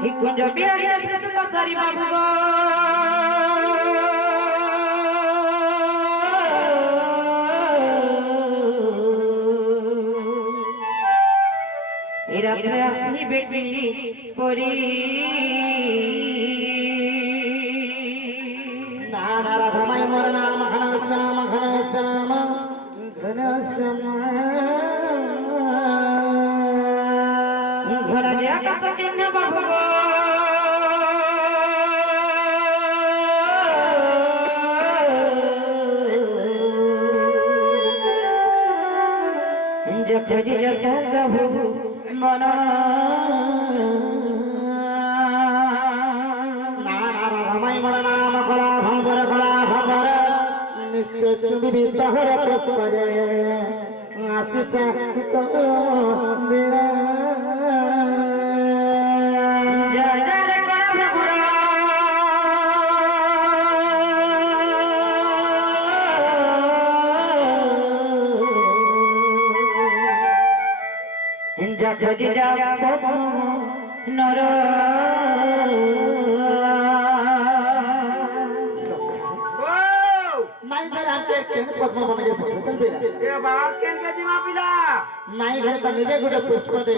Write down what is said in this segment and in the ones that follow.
কুঞ্জ বিহারী শ্রেষ্ঠ কচারি বাবু গো এই রাত্রে আসিবে কি পরি না না রাধামাই মোর নাম ঘনশ্যাম ঘনশ্যাম ঘনশ্যাম ঘোড়া যে আকাশ চিহ্ন বাবু গো খোঁজি যশ প্রভু মন না না রাধামাই মোর নাম কলা ভম্বর নিশ্চয় তুমি তাহর পুষ্পরে আসিছ তোর মেরা জয় জয় রে কর প্রভু যা খোঁজি যা নর মাই ঘরে আনতে কেন পদ্ম বনকে পড়ে চলবে এ বাপ কেন কে জিমা পিলা মাই ঘরে তো নিজে গোটে পুষ্প দে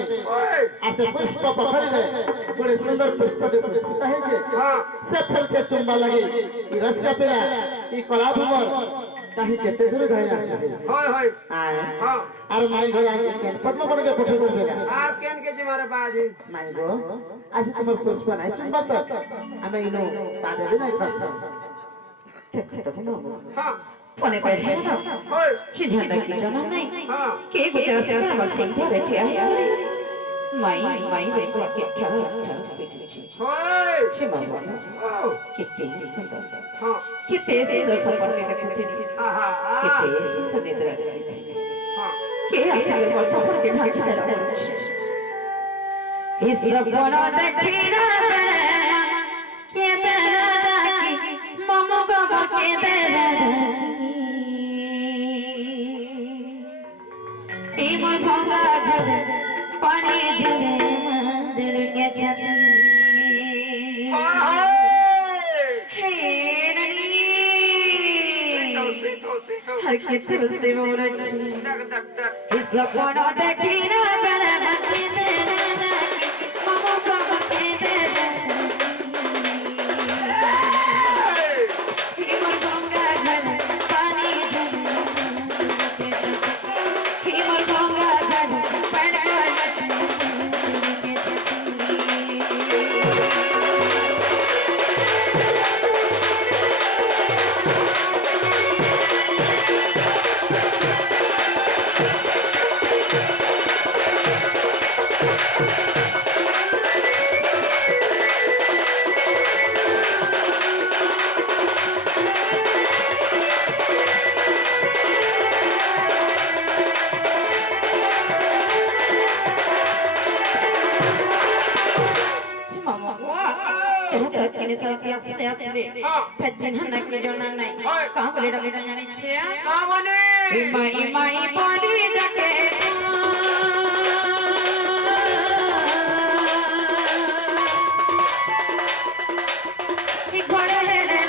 আর সে পুষ্প পখরে দে গোটে সুন্দর পুষ্প দে পুষ্পিত হয়েছে সে ফুলকে চুম্বা লাগে ই রসিয়া পিলা ই কলা ভুমর কাহি কেতে দূরে ধরে আসছে হয় হয় আয় হ্যাঁ আর মাই ঘরে আমি কেন পদ্ম বনকে পড়ে চলবে না আর কেন কে জিমা রে বাজি মাই গো আজ তোমার পুষ্প নাই চুম্বা তো আমি ইনো পা দেবে নাই খসা হ্যাঁ ফোনে বাইরে না হয় চিন্তা কি জানা নাই হ্যাঁ কে গোটে আছে আমার সিংহ রেঠে আয় মাই বেকো কে ঠা বেঠেছি হয় ছে মামা ও কিতে সুন্দর হ্যাঁ কিতে সুন্দর সপনে দেখতে আহা কিতে সুন্দর নিদ্রা আছে হ্যাঁ কে আছে মোর সপনে ভাগিদার করছে এই সপন দেখি না পেলে কে দেনা ডাকি মম গব কে দেনা এই মোর ভাঙা ঘর পানি ঝরে মন্দির গেছে হে রানী সিটো হর কে তুলসী মোরছি ডাক ডাক ডাক এই সপন দেখি না পেলে কে দেনা ডাকি মম গব কে দেনা হিমর গঙ্গা ঘর পানি ঝরে হিমর গঙ্গা ঘর পানি ini asli Fajin hendak kejonan naik Kau boleh dah bedanya ni cia না বলে Imai padi jake Ikhwade hele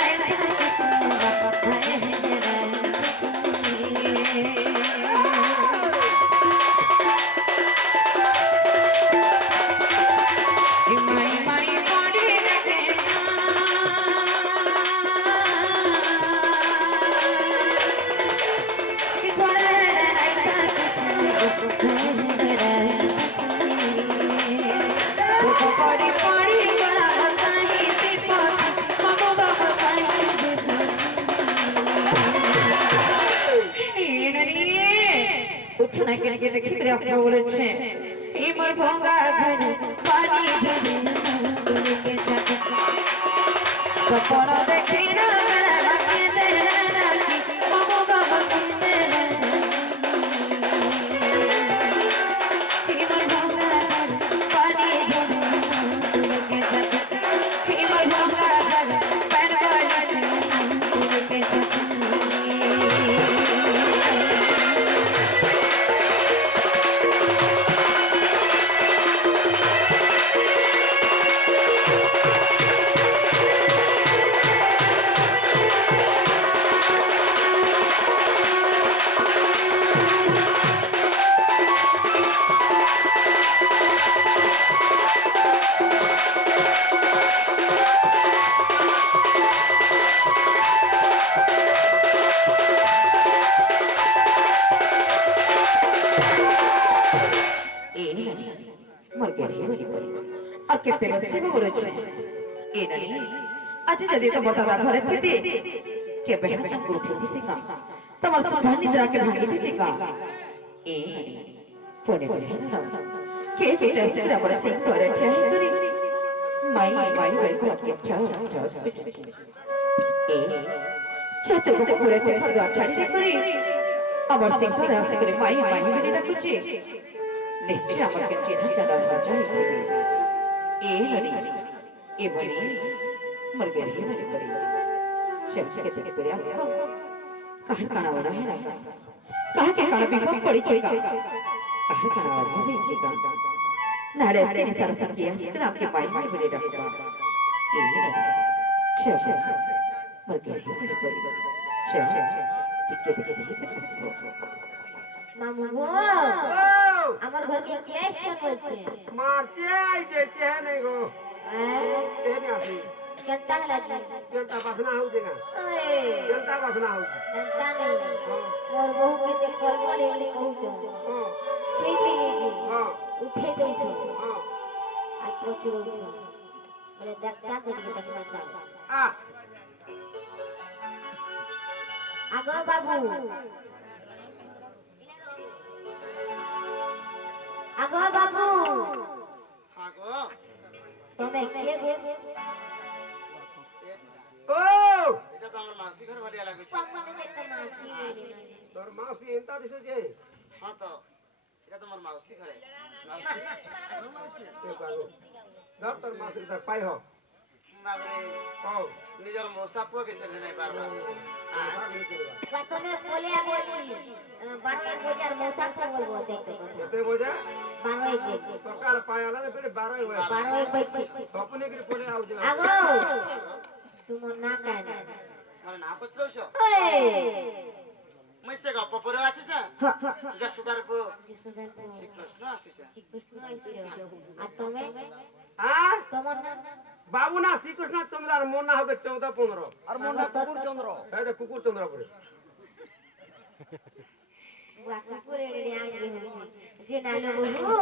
উঠনা কেটে দেখতে আসা বলেছে ইমর ভঙ্গা ঘর পানি ঝরে দুলকে যাচ্ছে সপন দেখি না রাখে দে রাখি মম বাবা দে ইমর ভঙ্গা ঘর পানি ঝরে দুলকে যাচ্ছে ইমর ভঙ্গা ঘর পানি ঝরে দুলকে যাচ্ছে মর গেলি আর কেতে বসে বলেছে এ নাই আজ যদি তোমার দাদা ঘরে থেকে কে বেহতা উঠে দিতে কা তোমার সুধার নিদ্রাকে ভাঙি দিতে কা এ পড়ে পড়ে কে কে রাসে বড় সিং করে ঠাই করে মাই করে কে চাও এ ছাতে को করে করে দর ছাড়ি করে আবার সিং রাসে করে মাই করে ডাকুছে নিশ্চয় আমাকে চেনা জানা ভাষা হইবে এ হরি এ বলি মর গেলি হরি পড়ি সব থেকে করে আসো কার কানা ওরা है ना कहा के काना विपद पड़ी छे कहा काना ओरा भेजी का नारे तेरी सरसा किया सिर आपके पाई में बड़े डकवा ए छे मर गई हरी पड़ी छे टिके टिके আসবো মামু গো ও আমার ঘরকে কে স্টার বলছে মারতে আইতে কে নাই গো এ নি আসি কেনতা লাগছে কেনতা বাসনা হউ দেগা ওই কেনতা বাসনা হউ কেনতা নেই মোর বহু কে দেখ কল বলে বলে কହୁছো ও শুই পেয়ে জি হ্যাঁ উঠে দেইছো হ্যাঁ আর প্রচুর বলে দেখ চাঁদ দিকে দেখনা চাও আ আগো বাবু আগো বাবু আগো তুমি কে গো ও এটা তো আমার মাসি ঘর ভালিয়া লাগুছে পাপা দেখতে মাসি তোর মাসি এন্তা দিছে যে হ্যাঁ তো এটা তোমার মাসি ঘরে এ বাগো ধর তোর মাসি ধর পাই হ বাবরে ও নিজের মশা পুকে চলে নাই বারবার তুমি বলে বলি বাটার বাজার মৌসা से बोलबो देखते কথা এতে বোঝা 12 সকাল পায়ালা রে ফেরে 12 হয়ে 12 बजे স্বপ্নে করে পড়ে আউ যে আগো তোমার না কেন মানে না পছরছ ওই মইসে গপ পরে আসিছে যশোদার পো যশোদার শ্রীকৃষ্ণ আসিছে শ্রীকৃষ্ণ আইছে আর তুমি হ্যাঁ তোমার নাম বাবু না শ্রীকৃষ্ণ চন্দ্র আর মোর না হবে 14 15 আর মোর নাম কুকুর চন্দ্র এই যে কুকুর চন্দ্র পড়ে কুকুরে রে আগে হইছে যে নালো বহু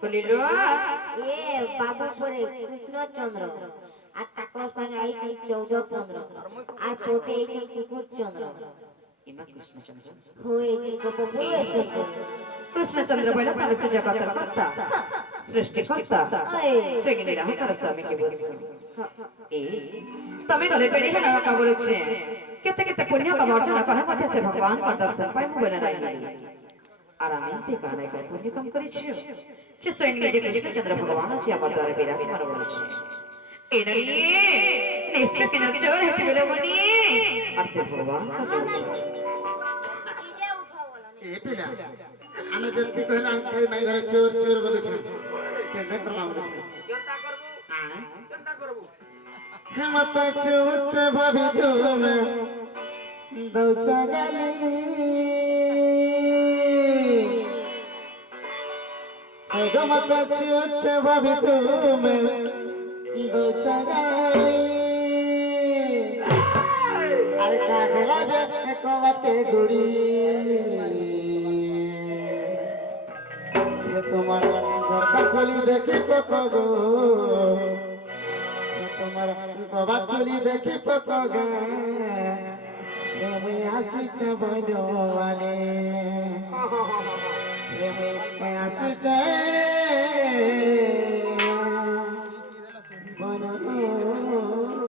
বলিলো এ বাবু পরে কৃষ্ণ চন্দ্র আর তাকর সঙ্গে আইছে 14 15 আর পোটে আইছে কুকুর চন্দ্র ইমা কৃষ্ণচন্দ্র হইছে গোপপুর স্টেশন কৃষ্ণচন্দ্র বলে তবে সে জগতের কর্তা সৃষ্টিকর্তা শ্রী নিরাকার স্বামীকে বিষ্ণু এ तमे गले पेड़ी है ना का बोलछे केते केते पुण्य का वर्जन करा मते से भगवान का दर्शन पाई मु बने नहीं आराम ते गाने का पुण्य कम करी छी जे स्वयं जे कृष्णचंद्र भगवान जी अवतार विराजमान बोलछे एनरी निश्चय के नजर है तेरे मनी और से भगवान का बोलछे এ পিলা আমি যদি কইলাম তাই মাই ঘরে চোর চোর বলেছ কেন করমা বলেছ কেনতা করবো কেনতা করবো মত চোট ভাবি তুমি দৌচা গালি এগো মত চোট ভাবি তুমি দৌচা গালি আর কাগলা যে কবাতে গুড়ি ये তোমার ঝরকা খুলি দেখি কোকো গো তোমার বাবা খুলি দেখি কোকো গো তুমি আসিছ বইনওয়ালে তুমি আসিছ